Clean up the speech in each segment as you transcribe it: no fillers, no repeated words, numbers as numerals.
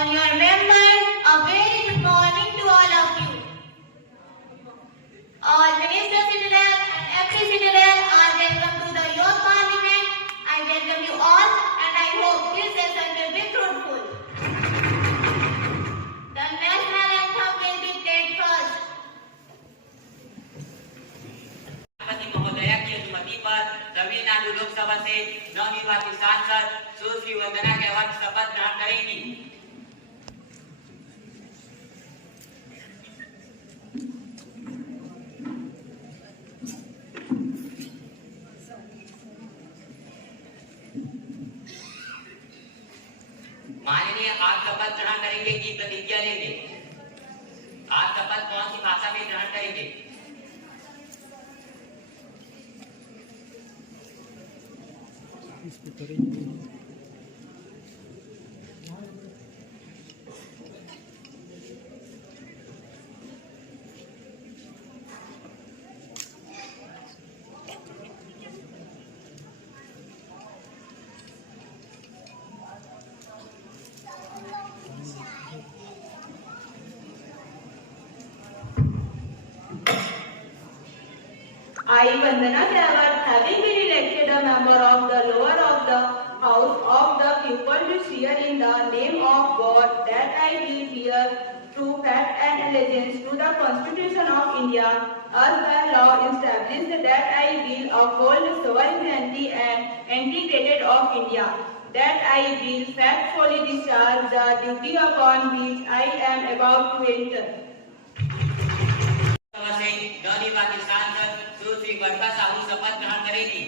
Honored members, a very good morning to all of you. All ministers citizens and every citizen are welcome to the Youth Parliament. I welcome you all and I hope this session will be fruitful. The national anthem will be played first. राष्ट्रपति महोदया की अनुमति पर तमिलनाडु लोकसभा से नवनिर्वाचित सांसद सुश्री वंदना केवट शपथ ग्रहण करेंगी। माननीय आप शपथ ग्रहण करेंगे की प्रतिज्ञा लेंगे। आप शपथ कौन सी भाषा में ग्रहण करेंगे? I, Vandana Kewat, having been elected a member of the lower of the House of the People, do swear in the name of God that I will bear true faith and allegiance to the Constitution of India as by law established, that I will uphold the sovereignty and integrity of India, that I will faithfully discharge the duty upon which I am about to enter. नवनिर्वाचित सांसद सुश्री वर्षा साहू शपथ ग्रहण करेगी।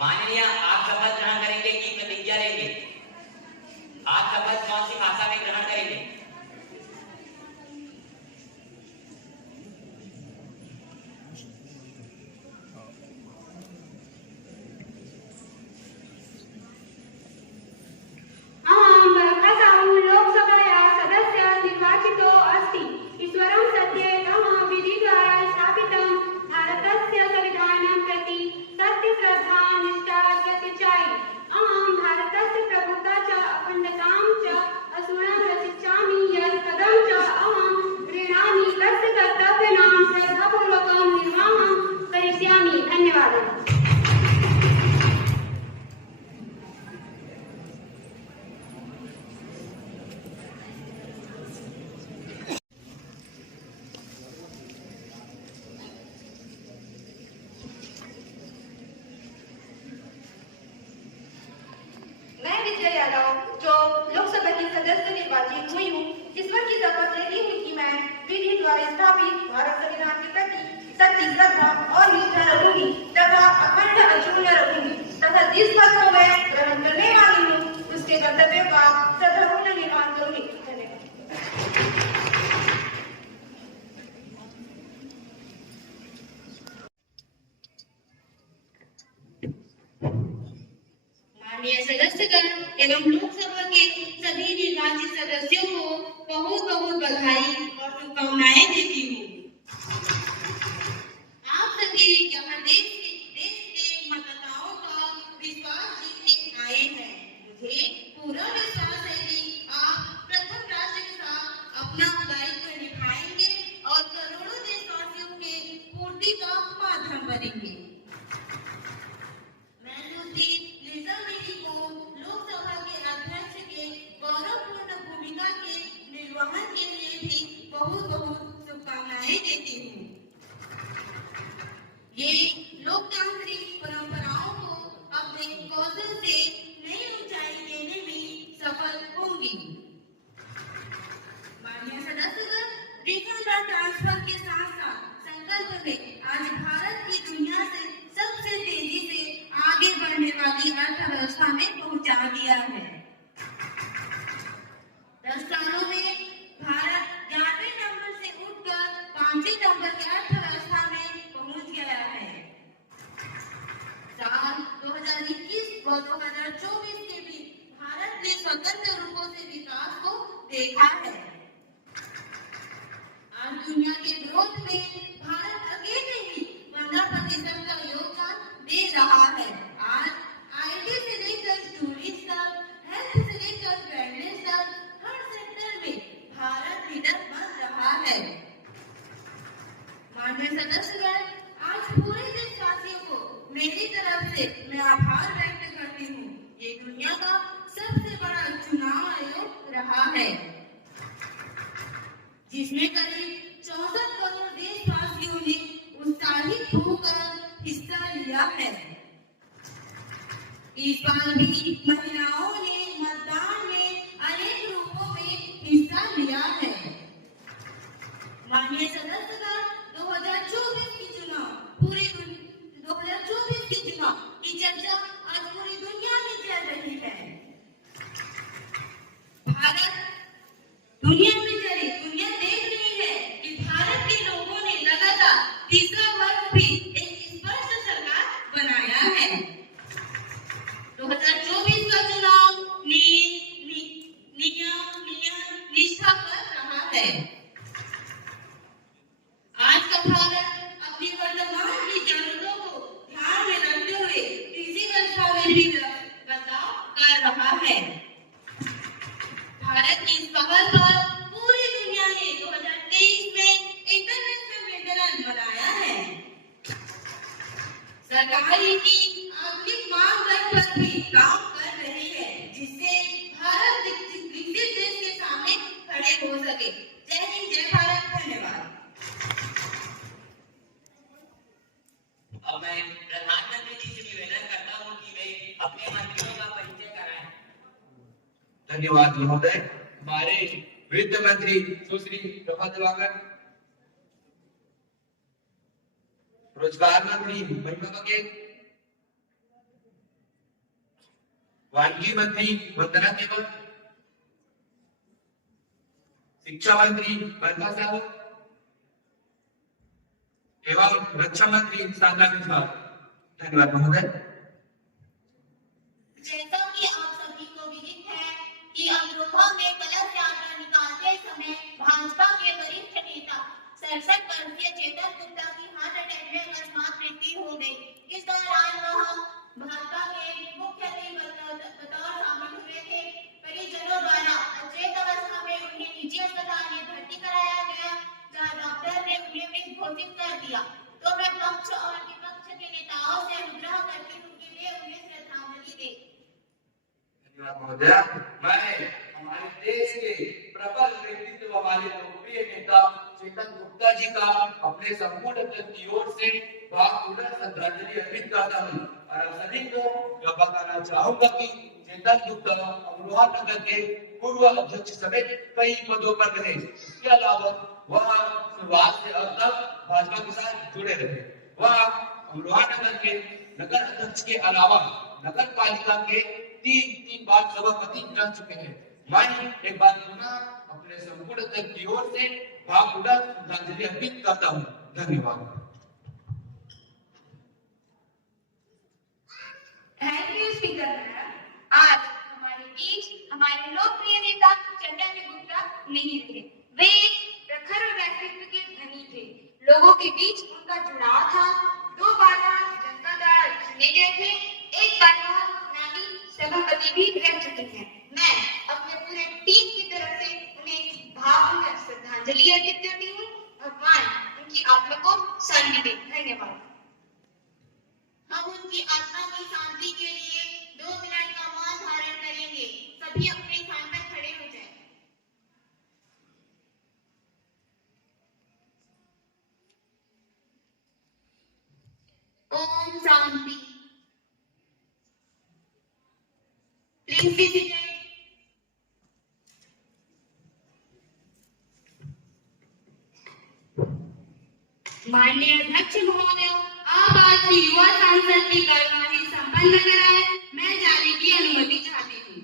माननीय आप शपथ ग्रहण करेंगे की प्रतिज्ञा लेंगे। आप शपथ कौन सी भाषा में ग्रहण करेंगे? जो लोकसभा की सदस्य निर्वाचित हुई हूँ, ईश्वर की शपथ लेती हूँ कि मैं विधि द्वारा स्थापित भारत संविधान के प्रति सच्ची श्रद्धा और निष्ठा रखूंगी तथा अखंड अक्षुण्ण रखूंगी तथा जिस पद को मैं ग्रहण करने वाली हूँ उसके कर्तव्य का श्रद्धापूर्ण निर्वहन करूंगी। माननीय सदस्यगण एवं लोकसभा के सभी निर्वाचित सदस्यों को बहुत बहुत बधाई और शुभकामनाएं देती हूँ। आप सभी यहाँ देश के मतदाताओं का विश्वास जीतने आए हैं। मुझे पूरा विश्वास है कि आप प्रथम राष्ट्र के साथ अपना दायित्व निभाएंगे और करोड़ों देशवासियों के पूर्ति का माध्यम बनेंगे। लोकसभा के अध्यक्ष के गौरवपूर्ण भूमिका के निर्वहन के लिए भी बहुत बहुत शुभकामनाएं देती हूँ। ये लोकतांत्रिक परंपराओं को अपने कौशल से नई ऊंचाई देने में सफल होंगी। माननीय सदस्यगण, रिफॉर्म ट्रांसफर के साथ साथ संकल्प में आज भारत की दुनिया से सबसे तेजी से आगे बढ़ने वाली अर्थव्यवस्था में पहुंचा दिया है। 10 सालों में भारत 11वें नंबर से उठकर 5वें नंबर की अर्थव्यवस्था में पहुंच गया है। साल 2021 और 2024 के बीच भारत ने स्वतंत्र रूपों से विकास को देखा है। आज दुनिया के ग्रोथ में भारत अकेले ही 15% का योगदान दे रहा है। आज आईटी से लेकर टूरिज्म, हेल्थ से लेकर वेलनेस तक हर सेक्टर में भारत लीडर बन रहा है। माननीय सदस्यगण, आज पूरे देशवासियों को मेरी तरफ से मैं आभार व्यक्त करती हूँ। ये दुनिया का सबसे बड़ा चुनाव आयोग रहा है, जिसमें करीब 64 करोड़ देशवासियों ने उत्साहित होकर हिस्सा लिया है। इस बार भी महिलाओं ने मतदान में अनेक रूपों में हिस्सा लिया है। माननीय सदस्यगण, 2024 की चुनाव की चर्चा आज पूरी दुनिया में चल रही है। भारत दुनिया में चली, दुनिया देख रही है कि भारत के लोगों ने लगातार तीसरा वर्ग भी एक स्पष्ट सरकार बनाया है। 2024 का चुनाव निष्ठा कर रहा है। आज का भारत अपनी वर्तमान की जरूरतों को ध्यान में रखते हुए कृषि दस्तावेजी बदलाव कर रहा है। भारत की इस पहल पर पूरी दुनिया ने 2023 में इंटरनेशनल वेटरन बनाया है। सरकारी की आधुनिक मानदंड पर भी काम कर रही है, जिससे भारत विकसित देश के सामने खड़े हो सके। जय हिंद, जय भारत, धन्यवाद। अब मैं प्रधानमंत्री जी से निवेदन करता हूँ कि वे अपने मंत्रियों का परिचय कराएं। धन्यवाद महोदय। हमारे वित्त मंत्री सुश्री प्रभा दिवाकर, रोजगार मंत्री महिमा बघेल, वानिकी मंत्री वंदना केवल, शिक्षा मंत्री वर्षा साहू एवं रक्षा मंत्री साधना मिश्रा। धन्यवाद महोदय। जैसा कि आप सभी को विदित है कि अमरोहा में कलश यात्रा निकालते समय भाजपा के वरिष्ठ नेता 67 वर्षीय चेतन गुप्ता की हार्ट अटैक में अकस्मात मृत्यु हो गई। इस दौरान वह भाजपा के मुख्य अतिथि बतौर शामिल हुए थे। परिजनों द्वारा अचेत अवस्था में उन्हें निजी अस्पताल में भर्ती कराया गया, जहां डॉक्टर ने उन्हें मृत घोषित कर दिया। तो मैं पक्ष और विपक्ष के नेताओं से अनुग्रह करती हूँ कि वे उन्हें श्रद्धांजलि दें। धन्यवाद महोदय। मैं हमारे देश के प्रबल व्यक्तित्व वाले लोकप्रिय नेता चेतन गुप्ता जी का अपने संपूर्ण दल की ओर से भावपूर्ण श्रद्धांजलि अर्पित करता हूँ और आप सभी को यह बताना चाहूंगा कि चेतन गुप्ता अमरोहा नगर के पूर्व अध्यक्ष समेत कई पदों पर रहे। इसके अलावा वह शुरुआत से अब तक भाजपा के साथ जुड़े रहे। वह अमरोहा नगर के नगर अध्यक्ष के अलावा नगर पालिका के तीन बार सभापति रह चुके हैं। मैं एक बार पुनः अपने संपूर्ण दल की ओर से भावपूर्ण श्रद्धांजलि अर्पित करता हूँ। धन्यवाद। Thank you speaker madam. आज हमारे बीच हमारे लोकप्रिय नेता चेतन गुप्ता नहीं रहे। वे प्रखर व्यक्तित्व के धनी थे। लोगों के बीच उनका जुड़ाव था। 2 बार जनता द्वारा चुने गए थे। एक बार नानी सभापति भी रह चुके हैं। मैं अपने पूरे टीम की तरफ से उन्हें भावपूर्ण श्रद्धांजलि अर्पित करती हूँ। भगवान उनकी आत्मा को शांति दे। धन्यवाद। हम उनकी आत्मा की शांति के लिए 2 मिनट का मौन धारण करेंगे। सभी अपने स्थान पर खड़े हो जाएं। ओम शांति। Please be seated. माननीय अध्यक्ष महोदय, आप आज की युवा सांसद की कार्यवाही संपन्न कराए। मैं जाने की अनुमति चाहती हूँ।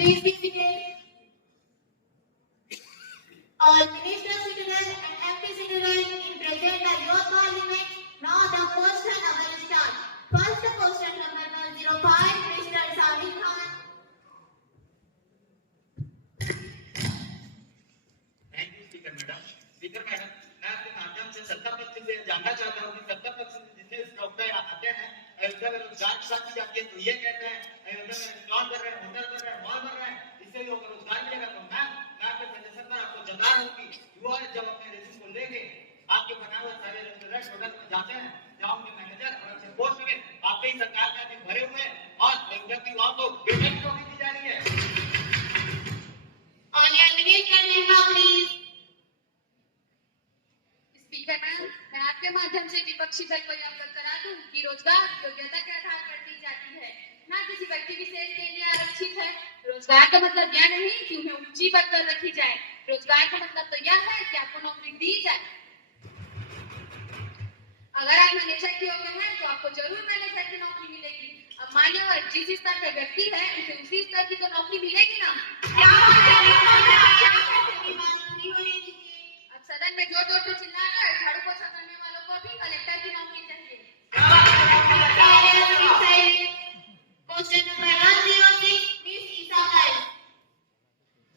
Please be seated. All minister citizens and active citizens in present the youth parliament. Now the question will start. First question number 105, Mr. Salih Khan. Thank you speaker madam. Speaker madam, मैं आपके माध्यम से सत्ता पक्ष से जानना चाहता हूँ कि सत्ता पक्ष से जितने प्रवक्ता आते हैं अयोध्या में रोजगार की बात की जाती है तो ये कहते हैं अयोध्या में रिजॉर्ट कर रहे हैं, होटल कर रहे हैं, मॉल कर रहे हैं, इससे लोगों को रोजगार मिलेगा। तो मैं आपके सजेशन पर आपको जता रहा हूँ कि युवा जब अपने रेजिम को लेंगे आपके बनाए हुए सारे रेस्टोरेंट होटल में जाते हैं जहाँ उनके मैनेजर और अच्छे पोस्ट में आपके ही सरकार में अभी भरे हुए हैं और अयोध्या की युवाओं को बेहतर नौकरी दी जा रही है। On your minister Nehma, please. Speaker ma'am, मैं आपके माध्यम से विपक्षी दल को अवगत करा दूं कि रोजगार योग्यता के आधार पर दी जाती है, ना किसी व्यक्ति विशेष के लिए आरक्षित है। रोजगार का मतलब यह नहीं कि उन्हें ऊंची पद पर रखी जाए। रोजगार का मतलब तो यह है कि आपको नौकरी दी जाए। अगर आप मैनेजर के योग्य हैं तो आपको जरूर मैनेजर की नौकरी मिलेगी। अब मान्यवर जिस स्तर का व्यक्ति है उसे उसी स्तर की तो नौकरी मिलेगी ना। अब सदन में जोर जोर से चिल्लाकर झाड़ू पोछा करने वालों को भी कलेक्टर की नौकरी चाहिए। Question number 106, Miss Isa Gai.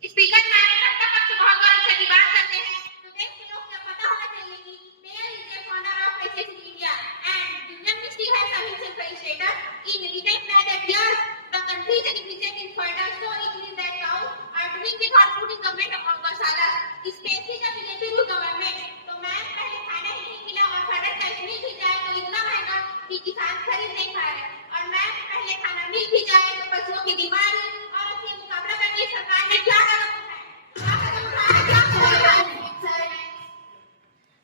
Speaker ma'am, सत्ता पक्ष बहुत गौरव से की बात करते हैं तो देश के लोग को पता होना चाहिए कि Mayor is the founder of SSC India and the ministry has sufficient status in recent that years the country is increasing in further so it means that cows are doing without putting government of Masala especially the BJP rule government. तो ma'am पहले खाना ही नहीं मिला और further cash मिल भी जाए तो इतना महंगा कि किसान खरीद नहीं पा रहे और मैम पहले खाना मिल भी जाए तो पशुओं की बीमारी और उससे मुकाबला करने सरकार ने क्या कदम उठाया?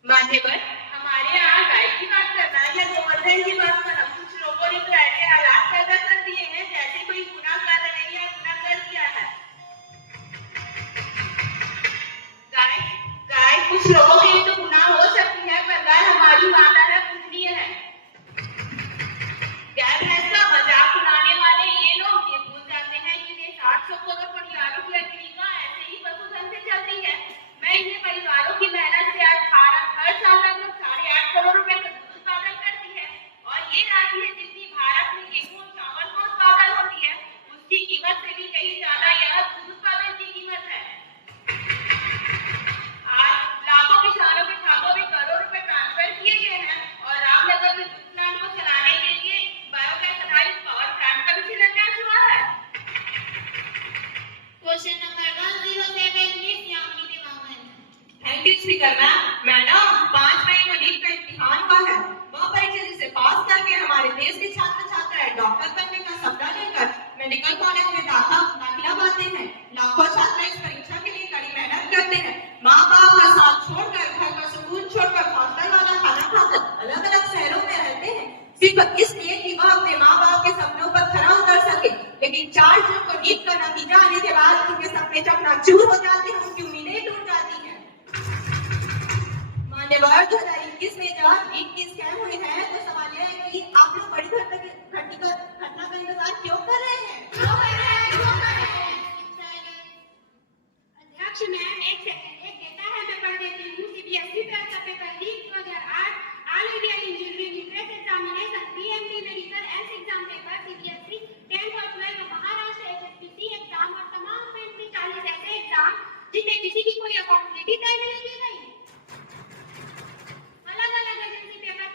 मान्यवर, हमारे यहाँ गाय की बात करना या गोवर्धन की बात करना कुछ लोगों ने तो ऐसे हालात पैदा कर दिए हैं जैसे कोई गुनाह कर रहे हैं या गुनाह कर दिया है। गाय कुछ लोगों के लिए तो गुनाह हो सकती है पर गाय हमारी माता है, पूजनीय है। गाय भैंस का मजाक उड़ाने वाले ये लोग ये भूल जाते हैं कि ये 700 करोड़ परिवारों की आजीविका ऐसे ही पशुधन से चलती है। मैं इन्हें परिवारों की मेहनत से आज भारत हर साल लगभग 8.5 करोड़ रुपए का दूध उत्पादन करती है और ये राशि है जितनी भारत में गेहूं और चावल का उत्पादन होती है उसकी कीमत से भी कहीं ज्यादा यह दूध उत्पादन की कीमत है। आज लाखों किसानों के खातों में करोड़ रुपए ट्रांसफर किए गए हैं और रामनगर में दूध प्लांट को चलाने के लिए बायोगैस आधारित पावर प्लांट का भी शिलान्यास हुआ है। Question number 107, Miss Yamini Devaman. Thank you speaker madam 5 मई को नीट का इम्तिहान हुआ है। वह परीक्षा जिसे पास करके हमारे देश के छात्र छात्राएं डॉक्टर बनने का सपना लेकर मेडिकल कॉलेज में दाखिला पाते हैं। लाखों छात्र इस परीक्षा के लिए कड़ी मेहनत करते हैं। माँ बाप का साथ छोड़कर घर का सुकून छोड़कर हॉस्टल वाला खाना खाकर अलग अलग शहरों में रहते हैं सिर्फ इसलिए कि वह अपने माँ बाप के सपनों पर खरा उतर सके। लेकिन 4 जून को नीट का नतीजा आने के बाद उनके सपने चकनाचूर हो जाते हैं, उनकी उम्मीदें टूट जाती हैं। मान्यवर 2021 में जब नीट की स्कैम हुई है तो सवाल यह है कि आप लोग बड़ी घटना का इंतजार क्यों कर रहे हैं? अध्यक्ष मैम एक डेटा है मैं पढ़ देती हूँ। सीबीएसई का paper leak 2008 all India engineering entrance examination PMT medical and exam paper CBSE 10 और 12 महाराष्ट्र एचएसपीसी एग्जाम और तमाम 40 ऐसे एग्जाम जिनमें किसी की कोई अकाउंटेबिलिटी तय नहीं की गई। अलग-अलग एजेंसी पेपर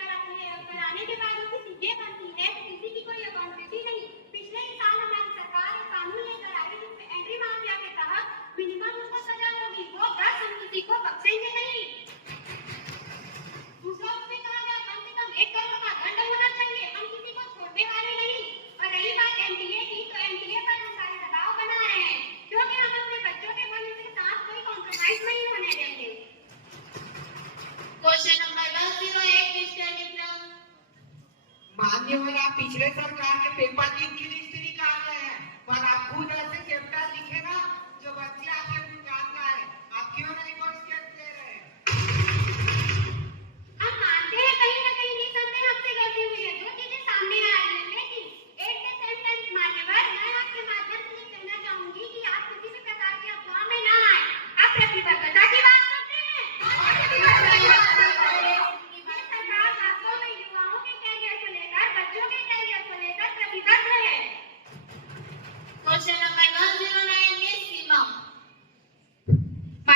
कराने के बाद उसकी सीटें बनती है तो किसी की कोई अकाउंटेबिलिटी नहीं। पिछले साल हमारी सरकार एक कानून लेकर आई जिसमें एंट्री माफिया के तहत मिनिमम उसको सजा होगी, वो 10 हम किसी को बख्शेंगे नहीं। दूसरा उसमें कहा गया कम से कम 1 करोड़ का दंड होना चाहिए, हम किसी को छोड़ने वाले नहीं। और रही बात एनटीए की तो एनटीए पर हम सारे दबाव बना रहे हैं क्योंकि हम अपने बच्चों के भविष्य के साथ कोई कॉम्प्रोमाइज नहीं होने देंगे। Question number 108, mister Vikram. मान्यवर, आप पिछले सरकार के पेपर लीक की लिस्ट निकाल रहे हैं पर आप खुद ऐसे चैप्टर लिखे ना जो बच्चे आपके निकाल रहे हैं, आप क्यों नहीं कोई स्टेप ले रहे हैं?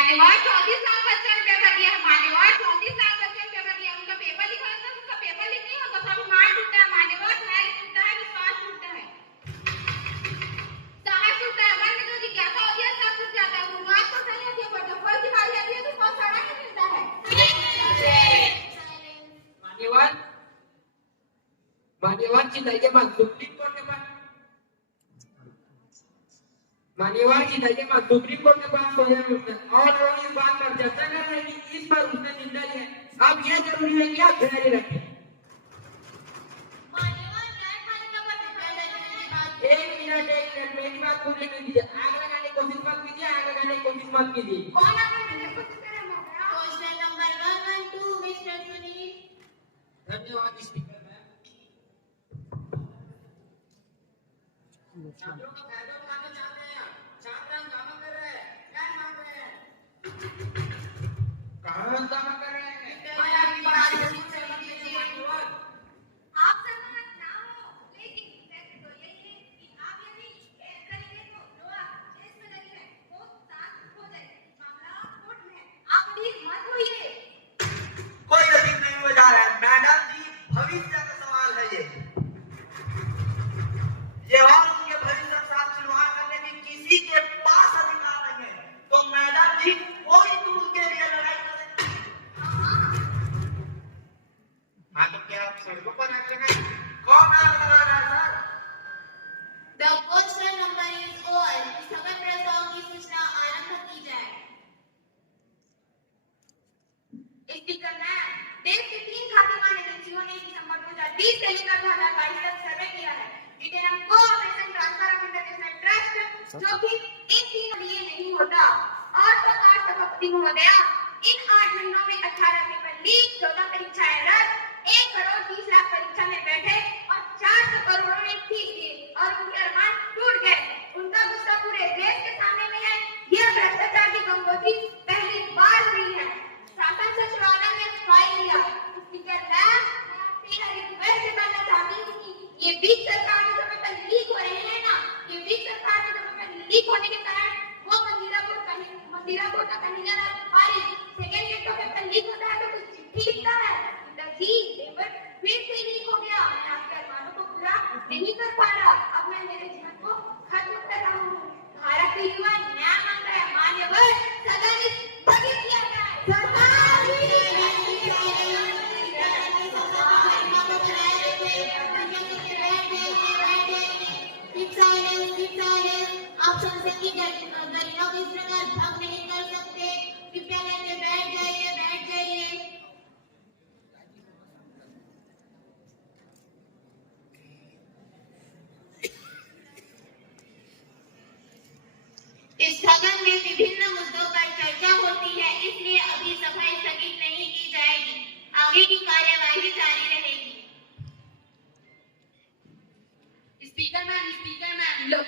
मान्यवर 34 लाख बच्चों ने पेपर दिया है, मान्यवर 34 लाख बच्चों ने पेपर दिया, उनका पेपर लिखा है, उनका पेपर लिखने में उनका स्वाभिमान टूटता है, मान्यवर धैर्य टूटता है, विश्वास टूटता है, साहस टूटता है, मन में जो जिज्ञासा होती है सब टूट जाता है, शुरुआत तो सही होती है पर जब फल दिखाई जाती है तो फल सड़ा ही मिलता है। मान्यवर चिताइए मत सुप्रीम कोर्ट के पास, मान्यवर चिताइए मत सुप्रीम कोर्ट के पास और इस बात पर चर्चा कर रहे हैं कि इस पर उसने निंदा की है। अब ये जरूरी है कि आप धैर्य रखें। एक मिनट मेरी बात पूरी नहीं कीजिए, आग लगाने की कोशिश मत कीजिए, आग लगाने की कोशिश मत कीजिए। कौन आगे मैंने कुछ करे मौका? Question number 112 mister Sunil. धन्यवाद स्पीकर मैम। छात्रों का फायदा उठाना चाहते हैं, छात्र हंगामा कर रहे हैं, क्या मांग रहे हैं? कहाँ हंगामा कर रहे हैं? मैं आपकी बात से सहमत नहीं हूँ मान्यवर। आप सहमत ना हो, लेकिन फैक्ट तो यही है कि आप यदि एक करेंगे तो लोहा केस में लगी है, वो साथ हो जाए, मामला कोर्ट में है, आप अभी मत होइए। कोई रजीब नहीं हो जा रहा है मैडम जी, भविष्य का सवाल है ये और उनके भविष्य के साथ खिलवाड़ करने की किसी के पास अधिकार नहीं है, तो मैडम जी कोई दूर के लिए लड़ाई करें। हाँ तो क्या आप सड़कों पर आग लगाएं? कौन आग लगा रहा है sir? The question number is over. स्थगन प्रस्ताव की सूचना आरंभ की जाए। स्पीकर मैम, देश की 3 खातिमान एजेंसियों ने दिसंबर 2020 से लेकर 2022 तक सर्वे किया है। Detain cooperation transfer of international trust जो कि इन 3 लिए नहीं होता। और तो सभापति महोदया, इन 8 महीनों में 18 पेपर लीक, 14 परीक्षाएं रद्द, 1 करोड़ 30 लाख परीक्षा में बैठे और 400 करोड़ ने फीस दी और उनके अरमान टूट गए। उनका गुस्सा पूरे देश के सामने में है। यह भ्रष्टाचार की गंगोत्री पहली बार हुई है। शासन सचिवालय में फाइल लिया। स्पीकर मैम, मैं आपसे यह रिक्वेस्ट करना चाहती हूँ कि ये बीच सरकार के समय पर लीक हो रहे हैं ना, ये बीच सरकार के समय पर लीक होने के कारण वो मंदिरापुर का कन्हैया पारी सेकेंड गेट का पेपर लीक होता है तो कुछ चिट्ठी लिखता है, पिताजी पेपर फिर से लीक हो गया, मैं आपके अरमानों को पूरा नहीं कर पा रहा, अब मैं मेरे जीवन को खत्म कर रहा हूँ। भारत के युवा न्याय मांग रहे हैं, मान्यवर सदन स्थगित किया जाए। आप संसद की गरिमा को इस प्रकार भंग नहीं कर सकते। कृपया करके बैठ जाइए, बैठ जाइए। इस स्थगन में विभिन्न मुद्दों पर चर्चा होती है, इसलिए अभी सभा स्थगित नहीं की जाएगी, आगे की कार्यवाही जारी रहेगी। स्पीकर मैम, लोग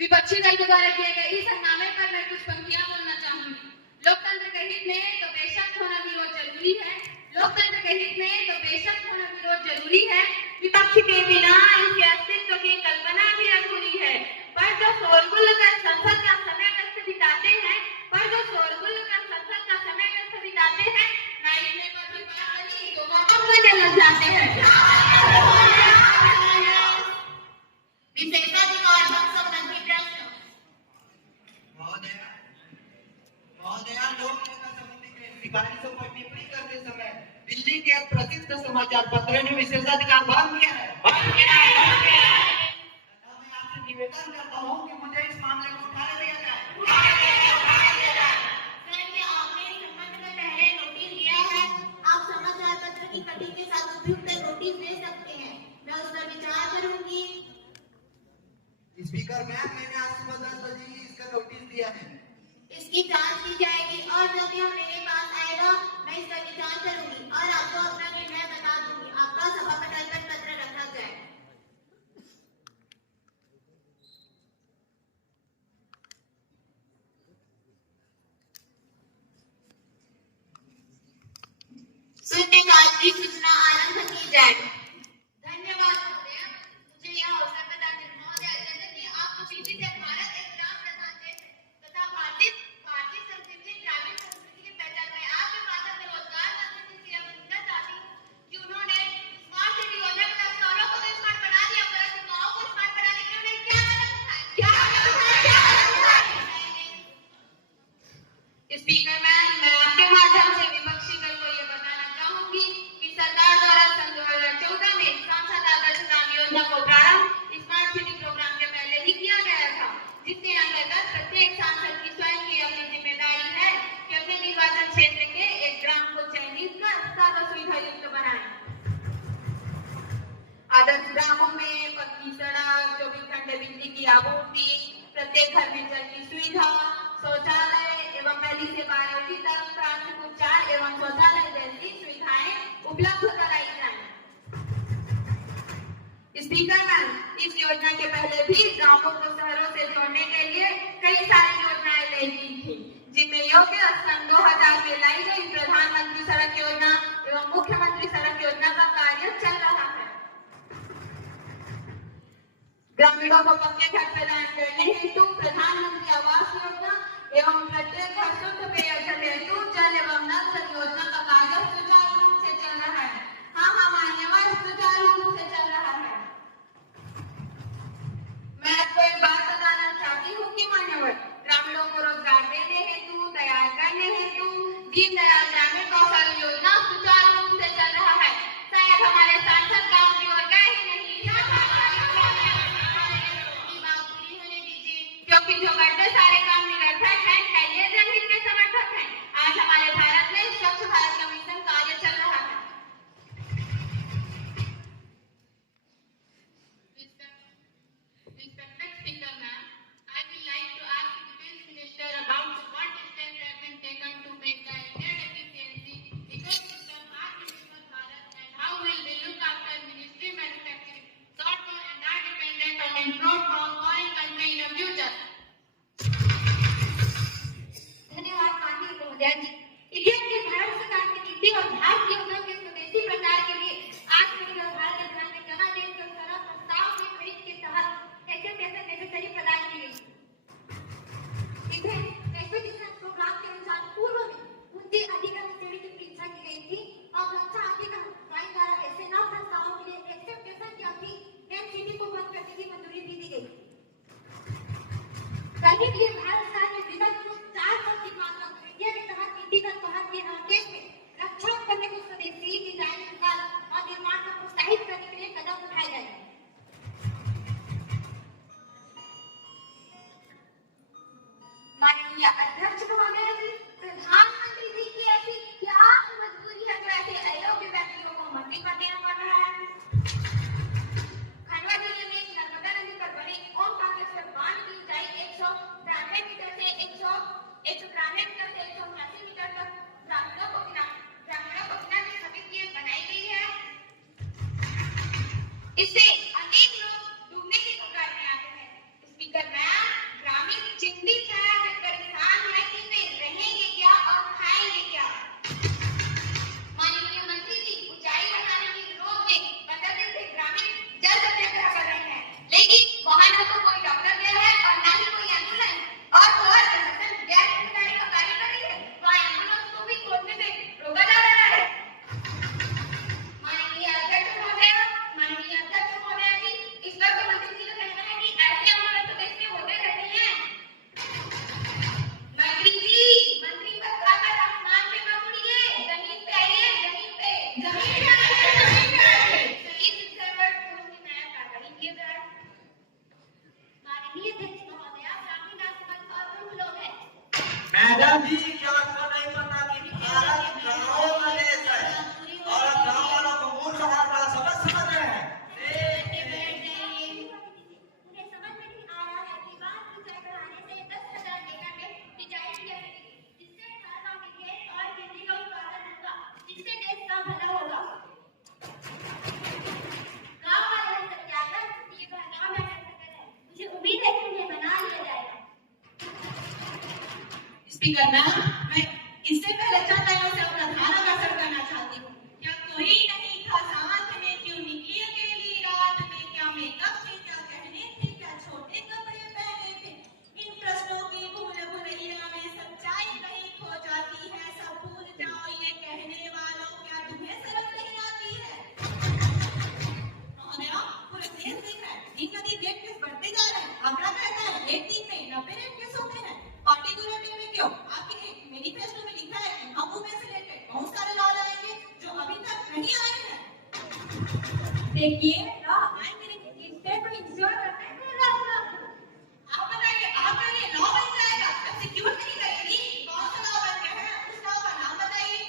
विपक्षी दल के द्वारा किए गए इस हंगामे पर मैं कुछ पंक्तियां बोलना चाहूंगी। लोकतंत्र के हित में तो बेशक होना विरोध जरूरी है, लोकतंत्र के हित में तो बेशक होना विरोध जरूरी है। विपक्ष के बिना इसके अस्तित्व की कल्पना भी अधूरी है। पर जो शोरगुल कर संसद का समय व्यस्त बिताते हैं, ना लिखने पर भी पानी तो वापस लेने लग जाते हैं। विशेषाधिकार संबंधी प्रश्न। महोदया लोक नेता समिति के सिफारिशों पर टिप्पणी करते समय दिल्ली के प्रसिद्ध समाचार पत्र ने विशेषाधिकार भंग किया है। मैं आपसे निवेदन करता हूँ कि मुझे इस मामले को उठा लिया जाए। सर, क्या आपने इस संबंध में पहले नोटिस दिया है? आप समाचार पत्र की कटी के साथ उपयुक्त नोटिस दे सकते हैं, मैं उस पर विचार करूंगी। स्पीकर मैम, मैंने आज सुबह 10 बजे ही इसका नोटिस दिया है। इसकी जांच की जाएगी और जब यह मेरे पास आएगा मैं इसका विचार करूंगी और आपको अपना निर्णय बता दूंगी। आपका सभा पटल पर पत्र रखा जाए। शून्यकाल की सूचना आरंभ की जाए। धन्यवाद महोदया, मुझे यह अवसर प्रदान करने महोदया, जैसे कि आप पीछे से भारत एग्जाम प्रदान तथा भारतीय स्पीकर मैम, मैं आपके माध्यम से विपक्षी दल को ये बताना चाहूंगी कि सरकार द्वारा सन 2014 में सांसद आदर्श ग्राम योजना को प्रारंभ स्मार्ट सिटी प्रोग्राम के पहले ही किया गया था, जिसके अंतर्गत प्रत्येक सांसद की स्वयं की अपनी जिम्मेदारी है कि अपने निर्वाचन क्षेत्र के एक ग्राम को चयनित कर सर्व सुविधा युक्त बनाए। आदर्श ग्रामों में पक्की सड़क, 24 घंटे बिजली की आपूर्ति, प्रत्येक घर में जल की सुविधा, शौचालय एवं पहली से 12वीं तक प्राथमिक उपचार एवं शौचालय जैसी सुविधाएं उपलब्ध कराई जाएं। स्पीकर मैम, इस योजना के पहले भी गांवों को शहरों से जोड़ने के लिए कई सारी योजनाएं लाई गई थी, जिनमें योग्य सन 2000 में लाई गई प्रधानमंत्री सड़क योजना एवं मुख्यमंत्री सड़क योजना का कार्य चल रहा है। ग्रामीणों को पक्के घर प्रदान करने हेतु प्रधानमंत्री आवास योजना एवं प्रत्येक घर शुद्ध पेयजल हेतु जल एवं नल जल योजना का कार्य सुचारू रूप से चल रहा है। हाँ, मान्यवर, सुचारू रूप से चल रहा है। मैं आपको एक बात बताना चाहती हूँ कि मान्यवर, ग्रामीणों को रोजगार देने हेतु, तैयार करने हेतु दीनदयाल ग्रामीण कौशल योजना सुचारू रूप से चल रहा है। शायद हमारे सांसद गाँव की ओर गए ही नहीं, क्योंकि जो करते सारे काम निरर्थक हैं, क्या ये जनहित के समर्थक हैं? आज हमारे भारत में स्वच्छ भारत का मिशन कार्य चल रहा है। Respected Speaker Ma'am, I would like to ask the Defence Minister about what steps have been taken to make the Indian efficiency ecosystem Atmanirbhar Bharat and how will they look after ministry manufacturing thoughtful and not dependent on import from foreign country in the future. धन्यवाद माननीय महोदया जी। India के भारत सरकार की नीति और भारतीय उद्योग के स्वदेशी प्रचार के लिए आत्मनिर्भर भारत अभियान में जमा देश को सारा प्रस्ताव में खरीद के तहत ऐसे पैसे नेसेसरी प्रदान की गई। इधर एक्विजिशन प्रोग्राम के अनुसार पूर्व में उनकी अधिकतम श्रेणी की परीक्षा की गई थी और रक्षा अधिकतम वायु द्वारा ऐसे 9 प्रस्तावों के लिए एक्सेप्टेशन की अवधि एमसीडी को बंद करने की मंजूरी भी दी गई। करने के लिए भारत सरकार ने विगत को 4 वर्ष की मात्रा इंडिया के तहत नीतिगत तहत के राकेश में रक्षा करने को स्वदेशी डिजाइन विकास और निर्माण को प्रोत्साहित करने के लिए कदम उठाए जाएंगे। माननीय अध्यक्ष महोदय जी, प्रधानमंत्री जी की ऐसी क्या मजबूरी है जो ऐसे अयोग्य व्यक्तियों को मंत्री पद देना पड़ रहा है? खंडवा जिले में नर्मदा नदी पर बने ओम काकेश्वर बांध की ऊंचाई 193 मीटर से 193 मीटर से 189 मीटर तक ग्रामीणों को बिना की समिति बनाई गई है। इससे अनेक लोग डूबने की कगार में आते हैं। स्पीकर मैम, ग्रामीण चिंतित है, वे परेशान है कि वे रहेंगे क्या और खाएंगे क्या। माननीय मंत्री जी, ऊंचाई बढ़ाने के विरोध में 15 दिन से ग्रामीण जल सत्याग्रह कर रहे हैं, लेकिन वहां न तो कोई डॉक्टर गया है और न ही कोई एम्बुलेंस, और तो और प्रशासन गैर जिम्मेदारी का कार्य कर रही है। वहाँ एम्बुलेंस को भी खोलने से रोका जा रहा है। माननीय अध्यक्ष महोदय जी, इस पर तो मंत्री जी का कहना है कि ऐसे एम्बुलेंस तो देश में होते रहते हैं। मंत्री पद खाकर आसमान पे मत उड़िए, जमीन पे आइए, जमीन पे आइए। इस विषय पर ठोस न्याय कार्रवाई किया जाए। माननीय अध्यक्ष महोदय, ग्रामीण आसमान का प्रमुख लोग हैं। मैडम जी, क्या आपको नहीं पता कि भारत गाँव का देश है और गाँव वालों को मूर्ख और बड़ा समझ रहे हैं। उन्हें समझ में नहीं आ रहा है कि बांध ऊंचाई बढ़ाने से 10,000 एकड़ में सिंचाई की जाएगी, जिससे खाना मिले और बिजली का उत्पादन होगा, जिससे देश का भला होगा। गाँव वाले सत्याग्रह ये कहना मैं कर सकते हैं। मुझे उम्मीद है कि उन्हें बना लिया जाएगा। स्पीकर मैम, मैं इससे पहले चंद लाइनों से अपना ध्यान आकर्षण करना चाहती हूँ। क्या कोई नहीं था साथ में, क्यों निकली अकेली रात में, क्या मेकअप थे, क्या गहने थे, क्या छोटे कपड़े पहने थे। इन प्रश्नों की भूल भुलैया में सच्चाई कहीं खो जाती है। सब भूल जाओ ये कहने वालों, क्या तुम्हें शर्म नहीं आती है? महोदया, पूरे देश देख रहा है, दिन प्रतिदिन रेप केस बढ़ते जा रहे हैं। आंकड़ा कहता है एक दिन में 90 रेप केस होते हैं। पार्टिकुलर डे में क्यों? आपके मैनिफेस्टो में लिखा है कि हम उनमें से लेकर बहुत सारे लॉ लाएंगे जो अभी तक नहीं आए हैं। देखिए लॉ आएंगे लेकिन स्टेट को इंश्योर करना है लॉ आप बताइए आपका ये लॉ बन जाएगा, एग्जीक्यूट नहीं करेगी, कौन सा लॉ बन गया है, उस लॉ का नाम बताइए।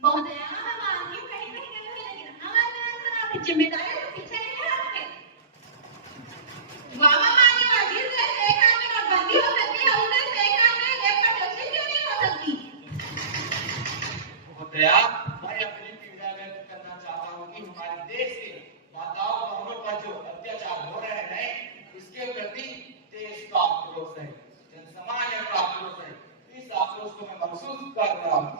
महोदया हम आपकी कहीं कहीं गए हैं लेकिन हमारे अंदर आपकी जिम्मेदारी तो पीछे नहीं हटते। वामा मानी मर्जी से एक काम में नोटबंदी हो सकती है, उधर से एक काम में रेप का जस्टिस क्यों नहीं हो सकती? महोदया, मैं अपनी पीड़ा व्यक्त करना चाहता हूँ कि हमारे देश के माताओं बहनों पर जो अत्याचार हो रहे हैं, इसके प्रति देश का आक्रोश है, जनसामान्य का आक्रोश है। इस आक्रोश को मैं महसूस कर रहा हूँ।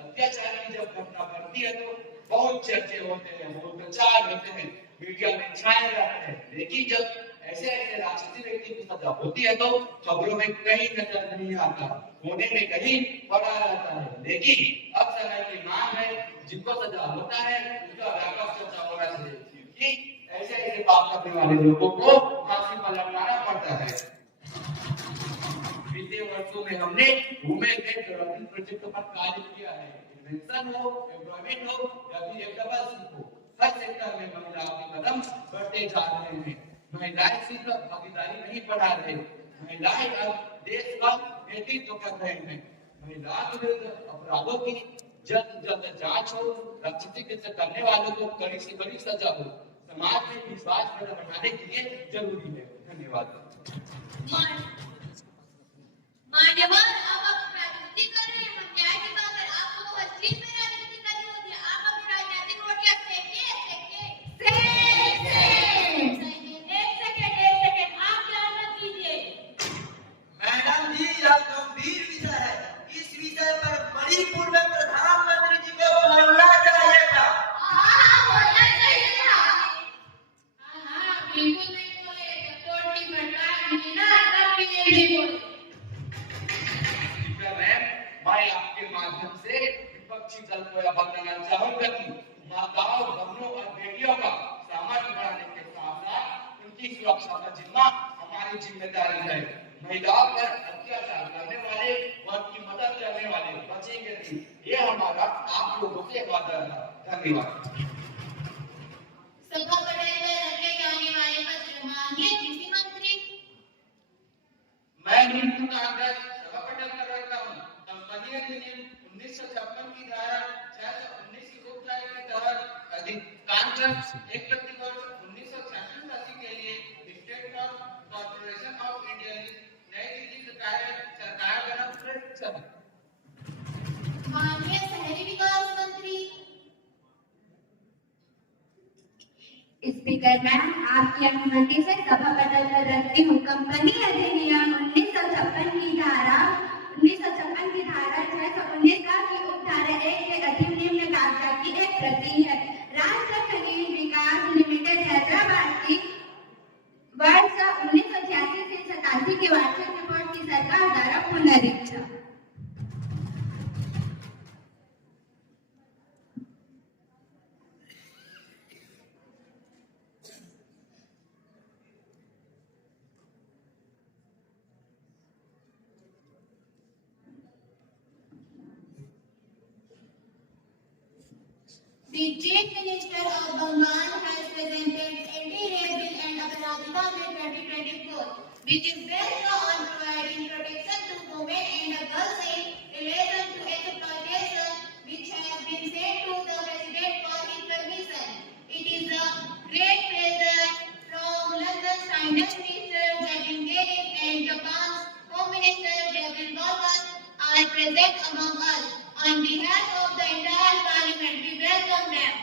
अत्याचार की जब घटना बढ़ती है तो बहुत चर्चे होते हैं, बहुत प्रचार होते हैं, मीडिया में छाए रहते हैं, लेकिन जब ऐसे ऐसे राजनीति व्यक्ति की सजा होती है तो खबरों में कहीं नजर नहीं आता, होने में कहीं पड़ा रहता है। लेकिन अब समय की मांग है, जिनको सजा होता है उनका व्यापक चर्चा होना चाहिए, क्योंकि ऐसे ऐसे पाप करने वाले लोगों को फांसी पर लटकाना पड़ता है। बीते वर्षों में हमने वुमेन डेवलपमेंट प्रोजेक्ट पर कार्य किया है। इन्वेंशन हो, एम्प्लॉयमेंट हो या फिर एम्प्लॉयमेंट हो, हर सेक्टर में महिलाओं के कदम बढ़ते जा रहे हैं। महिलाएं सिर्फ भागीदारी नहीं बढ़ा रहे, महिलाएं अब देश का नेतृत्व कर रहे हैं। महिलाओं के विरुद्ध अपराधों की जल्द से जल्द जांच हो, राजनीतिक करने वालों को कड़ी से कड़ी सजा हो, समाज में विश्वास बढ़ाने के लिए जरूरी है। धन्यवाद। मान्यवर आप राजनीति कर रहे हैं, न्याय की बात है, आपको तो असली में राजनीति करनी होती है। आप अपनी राजनीतिक रोटियां सेकिए एक सेकंड आप क्या मत कीजिए। मैडम जी, यह गंभीर विषय है। इस विषय पर मणिपुर में प्रधानमंत्री जी को बोलना चाहिए था। बोलना चाहिए था। बिल्कुल नहीं बोले, जब कोर्ट की फटकार मिली ना तब भी बोले। मैं आपके माध्यम से विपक्षी दल को यह बताना चाहूंगा कि माताओं, बहनों और बेटियों का सामर्थ्य बढ़ाने के साथ साथ उनकी सुरक्षा का जिम्मा हमारी जिम्मेदारी है। महिलाओं पर अत्याचार करने वाले और उनकी मदद करने वाले बचेंगे नहीं, ये हमारा आप लोगों से वादा है। धन्यवाद। सभा पटल में रखे जाने वाले पत्र मांगिए कृषि मंत्री। मैं नीति कांग्रेस सभा पटल कर रखता हूँ। कंपनी अधिनियम 1956 की धारा 619 की उपधारा के तहत अधिकांश एक प्रतिवर्ष 1986 के लिए स्टेट कॉर्पोरेशन ऑफ इंडिया नई दिल्ली सरकार द्वारा प्रेरित। माननीय शहरी विकास मंत्री। स्पीकर मैम, आपकी अनुमति से सभा पटल पर रखती हूँ कंपनी अधिनियम 1956 की धारा 619 का की उपधारा 1 के अधीन निम्न कागजात की एक प्रति है। राष्ट्र खनिज विकास लिमिटेड हैदराबाद की वर्ष 1986 से 87 की वार्षिक रिपोर्ट की सरकार द्वारा पुनरीक्षण। The Chief Minister of Bengal has presented anti-rape bill and Aparajita Bill 2024, which is based on providing protection to women and girls in relation to exploitation, which has been sent to the President for his permission. It is a great pleasure from London's Finance Minister Jagin Garin and Japan's Home Minister Jagin Gorgas are present among us. On behalf of the entire Parliament, we welcome them.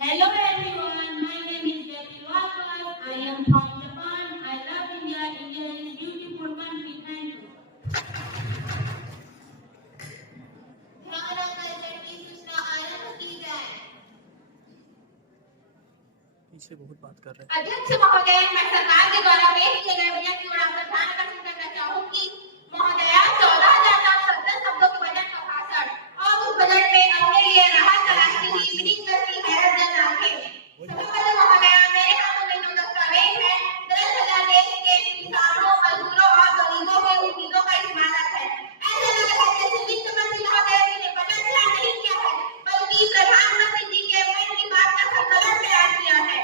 Hello everyone, my name is Devi Walker. I am from Japan. I love India. India is a beautiful country. Thank you. ध्यान आकर्षण की सूचना आरंभ की जाए। अध्यक्ष महोदय, मैं सरकार के द्वारा पेश किए गए बजट की ओर आपका ध्यान आकर्षित करना चाहूंगी। महोदया, 14,770 शब्दों के बजट का भाषण और उस बजट में अपने लिए राहत तलाश की हुई मीटिंग करती हैरत जन रखे। सभापति महोदया, मेरे हाथों में जो दस्तावेज है, दरअसल देश के किसानों, मजदूरों और गरीबों के उम्मीदों का इमारत है। ऐसा लग रहा है जैसे वित्त मंत्री महोदय जी ने बजट तैयार नहीं किया है, बल्कि प्रधानमंत्री जी के मन की बात का संकलन तैयार किया है।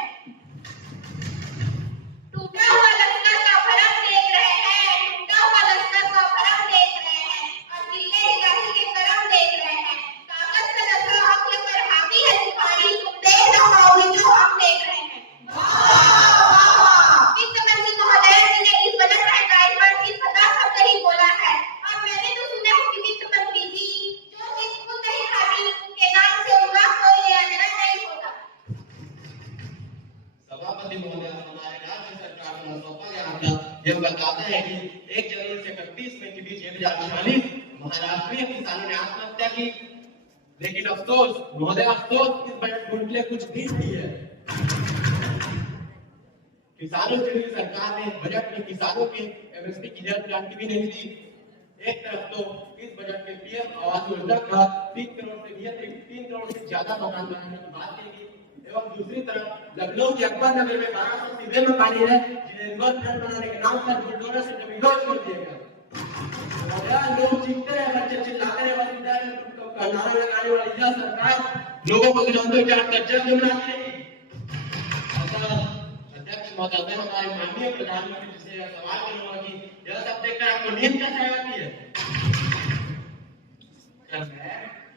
टूटा हुआ लश्कर का भरम देख रहे हैं, टूटा हुआ लश्कर का भरम देख रहे हैं और जिले हिदायती के करम देख रहे हैं। कागज का लश्कर अपने पर हावी है सिपाही, तुम देख ना पाओगे जो हम देख रहे हैं। वित्त मंत्री महोदय जी ने इस बजट महंगाई पर सिर्फ 10 शब्द ही बोला है और मैंने तो सुना है कि वित्त मंत्री जी जो चीज खुद नहीं खाती उनके नाम से उनका कोई लेना देना नहीं होता। सभापति महोदय, हमारे राज्य सरकार को सौंपा गया था, यह बताता है कि 1 जनवरी से 31 मई के बीच 2040 महाराष्ट्रीय किसानों ने आत्महत्या की। लेकिन अफसोस महोदय, अफसोस इस बजट को उनके लिए कुछ भी नहीं है। किसानों के लिए सरकार ने बजट में किसानों के एमएसपी क्लियर गारंटी भी नहीं दी। एक तरफ तो इस बजट में पीएम आवास योजना का 3 करोड़ से ज्यादा मकान बनाने की बात की गई, एवं दूसरी तरफ लखनऊ के अकबर नगर में 1200 सीधे मकान है जिन्हें रिवर फ्रंट बनाने के नाम पर बुलडोजर से डिमोलिश कर दिया गया। लोग चीखते हैं, बच्चे चिल्लाते हैं, नारा लगाने वाली यह सरकार लोगों को दिलाते क्या कच्चा बनाती है। अध्यक्ष महोदय, हमारे माननीय प्रधानमंत्री से यह सवाल करूंगा कि यह सब देखकर आपको नींद कैसे आती है?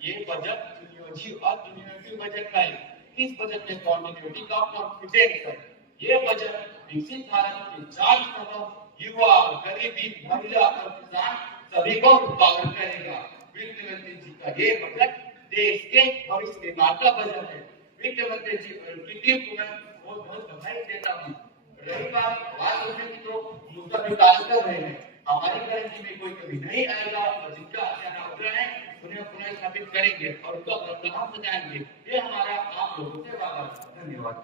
ये बजट दुनियावी बजट का है। इस बजट में कॉन्टिन्यूटी का कॉन्फिडेंस है। ये बजट विकसित भारत के 4 स्तंभों युवा, गरीबी, महिला और किसान सभी को पावर करेगा। वित्त मंत्री जी का ये बजट देश के भविष्य निर्माण का बजट है। वित्त मंत्री जी की टीम को मैं बहुत बहुत बधाई देता हूँ। रही बात आवाज उठने की, तो मुद्दा विकास कर रहे हैं। हमारी गारंटी में कोई कभी नहीं आएगा और जिनका अचानक उतरा है उन्हें पुनः स्थापित करेंगे और उसका प्रोग्राम सजाएंगे। ये हमारा आप लोगों से वादा है। धन्यवाद।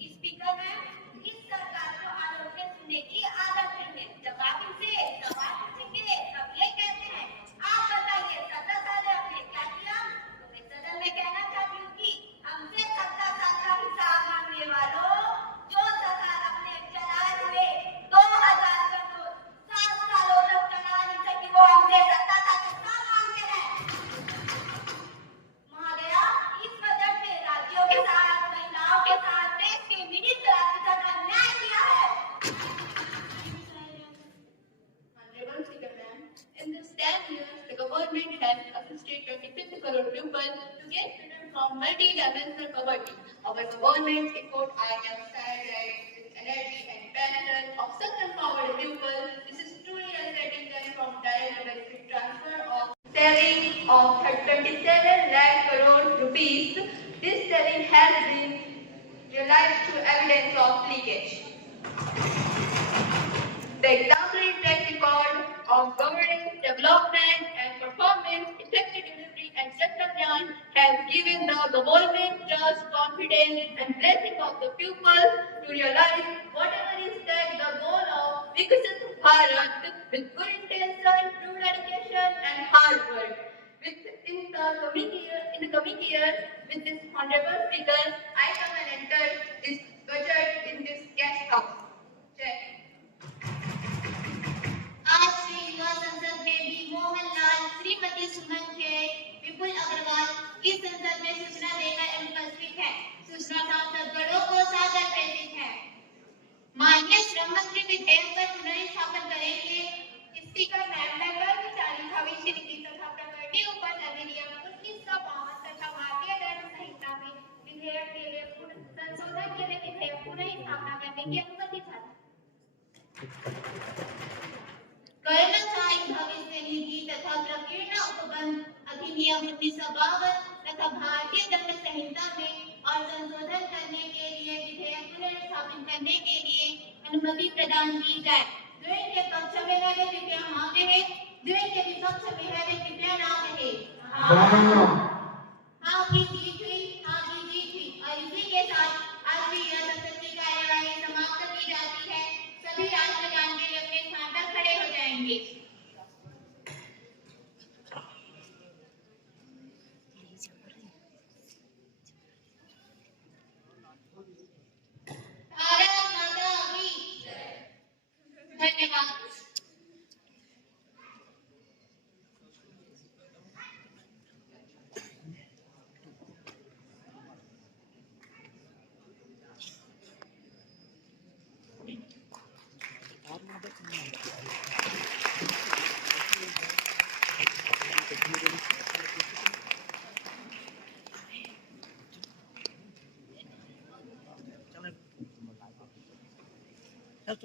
स्पीकर मैम, इस सरकार को आलोचना सुनने की आदत है। जब आप इनसे सवाल पूछेंगे तब ये कहते हैं आप बताइए 17 साल में आपने क्या किया। तो मैं सदन में कहना चाहती हूँ कि हमसे 17 साल का हिसाब मांगने वालों, जो सरकार अपने चलाए हुए 2000 करोड़ 7 सालों तक चला नहीं सकी, वो हमसे 17 साल का हिसाब मांगते हैं। महोदया, इस बजट में राज्यों के साथ, महिलाओं के साथ, देश के मिडिल क्लास के साथ अन्याय किया है। Honorable Speaker Ma'am, in this 10 years, the government has assisted 26 crore people to get freedom from multi-dimensional poverty. Our government's effort are emphasized with energy and passion of such empowered people. This is truly setting them from direct benefit transfer of saving of 27 lakh crore rupees. This saving has been realized through evidence of leakage. The exemplary track record of governance, development, and performance, effective delivery, and Chandrayaan has given the government trust, confidence, and blessing of the people to realize whatever is set the goal of Viksit Bharat with good intention, true dedication, and hard work. In the coming years, with this honorable speaker, I come and enter this budget in this guest house. Jai. आज से युवा संसद में भी मोहनलाल, श्रीमती सुमन खेर, विपुल अग्रवाल इस संसद में सूचना देकर अनुपस्थित हैं। सूचना सांसदगणों को सादर प्रेषित है। माननीय श्रम मंत्री विधेयक पर पुनर्स्थापन करेंगे। स्पीकर मैम, मैं कर्मचारी भविष्य निधि तथा प्रकटी उपज अधिनियम 1952 तथा भारतीय दंड संहिता में विधेयक के लिए संशोधन के लिए विधेयक पुनर्स्थापना करने की अनुमति चाहती हूं। कर्मचारी भविष्य निधि तथा प्रकीर्ण उपबंध अधिनियम 1952 तथा भारतीय दंड संहिता में और संशोधन करने के लिए विधेयक पुनर्स्थापित करने के लिए अनुमति प्रदान की जाए। जो इनके पक्ष में है वे कृपया हाँ कहे, जो इनके विपक्ष में है वे कृपया ना कहे। हाँ की जीत हुई, हाँ की जीत हुई। और इसी के साथ आज की यह संसद की कार्यवाही समाप्त की जाती है। सभी राष्ट्रगान के लिए अपने स्थान पर खड़े हो जाएंगे। भारत माता की जय। धन्यवाद। चल